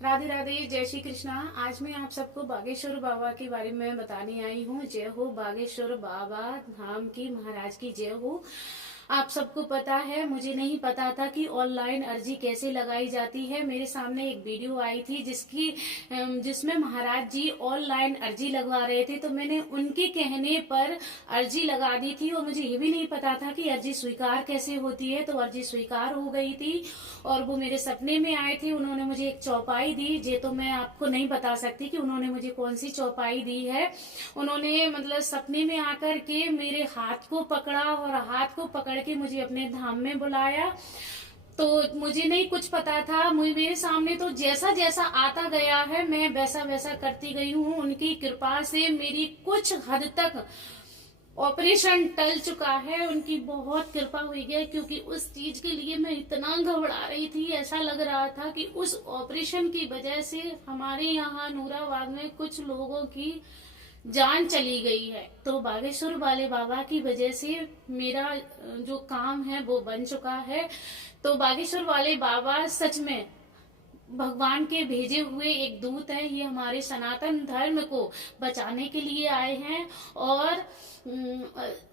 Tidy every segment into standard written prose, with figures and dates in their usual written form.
राधे राधे, जय श्री कृष्णा। आज मैं आप सबको बागेश्वर बाबा के बारे में बताने आई हूँ। जय हो बागेश्वर बाबा धाम की, महाराज की जय हो। आप सबको पता है, मुझे नहीं पता था कि ऑनलाइन अर्जी कैसे लगाई जाती है। मेरे सामने एक वीडियो आई थी जिसमें महाराज जी ऑनलाइन अर्जी लगवा रहे थे, तो मैंने उनके कहने पर अर्जी लगा दी थी। और मुझे ये भी नहीं पता था कि अर्जी स्वीकार कैसे होती है। तो अर्जी स्वीकार हो गई थी और वो मेरे सपने में आए थे। उन्होंने मुझे एक चौपाई दी। ये तो मैं आपको नहीं बता सकती कि उन्होंने मुझे कौन सी चौपाई दी है। उन्होंने मतलब सपने में आकर के मेरे हाथ को पकड़ा और हाथ को पकड़ के मुझे अपने धाम में बुलाया। तो मुझे नहीं कुछ पता था। मेरे सामने तो जैसा जैसा आता गया है, मैं वैसा वैसा करती गई हूँ। उनकी कृपा से मेरी कुछ हद तक ऑपरेशन टल चुका है। उनकी बहुत कृपा हुई है, क्योंकि उस चीज के लिए मैं इतना घबरा रही थी। ऐसा लग रहा था कि उस ऑपरेशन की वजह से हमारे यहाँ नूराबाद में कुछ लोगों की जान चली गई है। तो बागेश्वर वाले बाबा की वजह से मेरा जो काम है वो बन चुका है। तो बागेश्वर वाले बाबा सच में भगवान के भेजे हुए एक दूत है। ये हमारे सनातन धर्म को बचाने के लिए आए हैं। और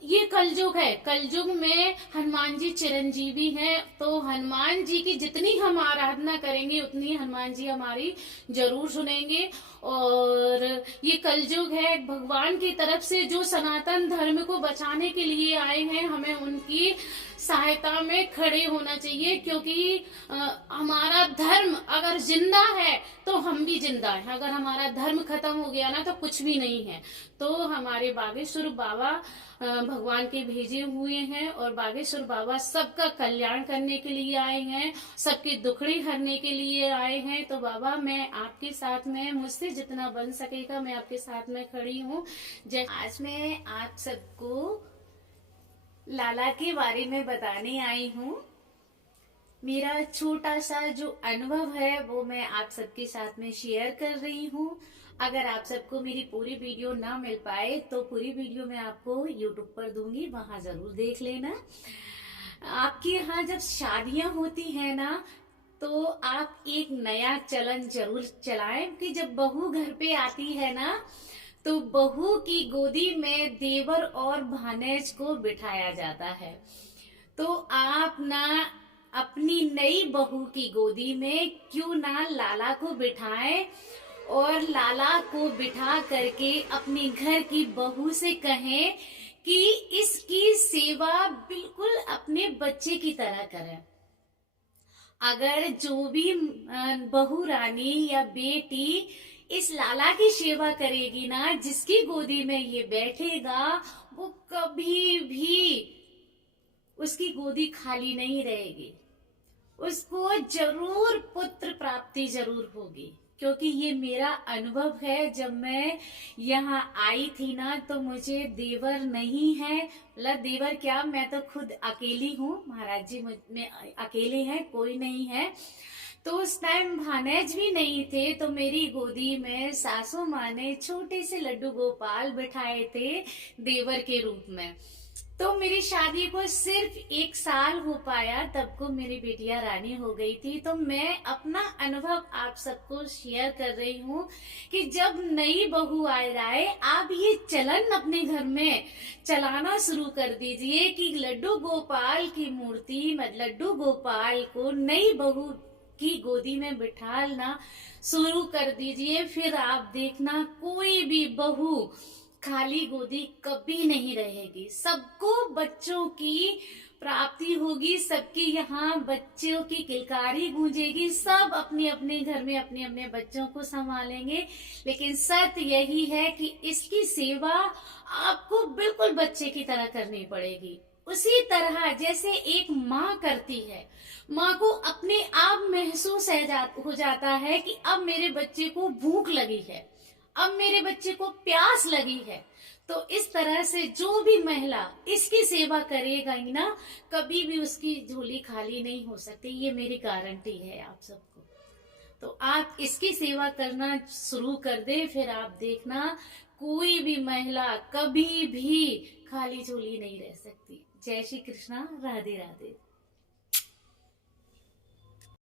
ये कलयुग है। कलयुग में हनुमान जी चिरंजीवी हैं। तो हनुमान जी की जितनी हम आराधना करेंगे उतनी हनुमान जी हमारी जरूर सुनेंगे। और ये कलयुग है। भगवान की तरफ से जो सनातन धर्म को बचाने के लिए आए हैं, हमें उनकी सहायता में खड़े होना चाहिए। क्योंकि हमारा धर्म अगर जिंदा है तो हम भी जिंदा हैं। अगर हमारा धर्म खत्म हो गया ना तो कुछ भी नहीं है। तो हमारे बागेश्वर बाबा भगवान के भेजे हुए हैं। और बागेश्वर बाबा सबका कल्याण करने के लिए आए हैं, सबके दुखड़े हरने के लिए आए हैं। तो बाबा, मैं आपके साथ में, मुझसे जितना बन सकेगा मैं आपके साथ में खड़ी हूँ। आज मैं आप सबको लाला के बारे में बताने आई हूँ। मेरा छोटा सा जो अनुभव है वो मैं आप सबके साथ में शेयर कर रही हूँ। अगर आप सबको मेरी पूरी वीडियो ना मिल पाए तो पूरी वीडियो मैं आपको YouTube पर दूंगी, वहां जरूर देख लेना। आपके यहाँ जब शादियां होती है ना, तो आप एक नया चलन जरूर चलाएं कि जब बहू घर पे आती है ना, तो बहू की गोदी में देवर और भानेज को बिठाया जाता है। तो आप ना अपनी नई बहू की गोदी में क्यों ना लाला को बिठाएं और लाला को बिठा करके अपने घर की बहू से कहें कि इसकी सेवा बिल्कुल अपने बच्चे की तरह करें। अगर जो भी बहू रानी या बेटी इस लाला की सेवा करेगी ना, जिसकी गोदी में ये बैठेगा, वो कभी भी उसकी गोदी खाली नहीं रहेगी। उसको जरूर पुत्र प्राप्ति जरूर होगी। क्योंकि ये मेरा अनुभव है। जब मैं यहाँ आई थी ना, तो मुझे देवर नहीं है, मतलब देवर क्या, मैं तो खुद अकेली हूँ। महाराज जी में अकेले हैं, कोई नहीं है। तो उस टाइम भानेज भी नहीं थे। तो मेरी गोदी में सासू माँ ने छोटे से लड्डू गोपाल बिठाए थे देवर के रूप में। तो मेरी शादी को सिर्फ 1 साल हो पाया, तब को मेरी बेटिया रानी हो गई थी। तो मैं अपना अनुभव आप सबको शेयर कर रही हूँ कि जब नई बहू आ जाए, आप ये चलन अपने घर में चलाना शुरू कर दीजिए कि लड्डू गोपाल की मूर्ति, लड्डू गोपाल को नई बहू की गोदी में बिठाना शुरू कर दीजिए। फिर आप देखना, कोई भी बहू खाली गोदी कभी नहीं रहेगी। सबको बच्चों की प्राप्ति होगी। सबके यहाँ बच्चों की किलकारी गूंजेगी। सब अपने अपने घर में अपने अपने बच्चों को संभालेंगे। लेकिन शर्त यही है कि इसकी सेवा आपको बिल्कुल बच्चे की तरह करनी पड़ेगी। उसी तरह जैसे एक माँ करती है। माँ को अपने आप महसूस हो जाता है कि अब मेरे बच्चे को भूख लगी है, अब मेरे बच्चे को प्यास लगी है। तो इस तरह से जो भी महिला इसकी सेवा करेगा ही ना, कभी भी उसकी झोली खाली नहीं हो सकती। ये मेरी गारंटी है आप सबको। तो आप इसकी सेवा करना शुरू कर दे, फिर आप देखना कोई भी महिला कभी भी खाली झोली नहीं रह सकती। जय श्री कृष्णा, राधे राधे।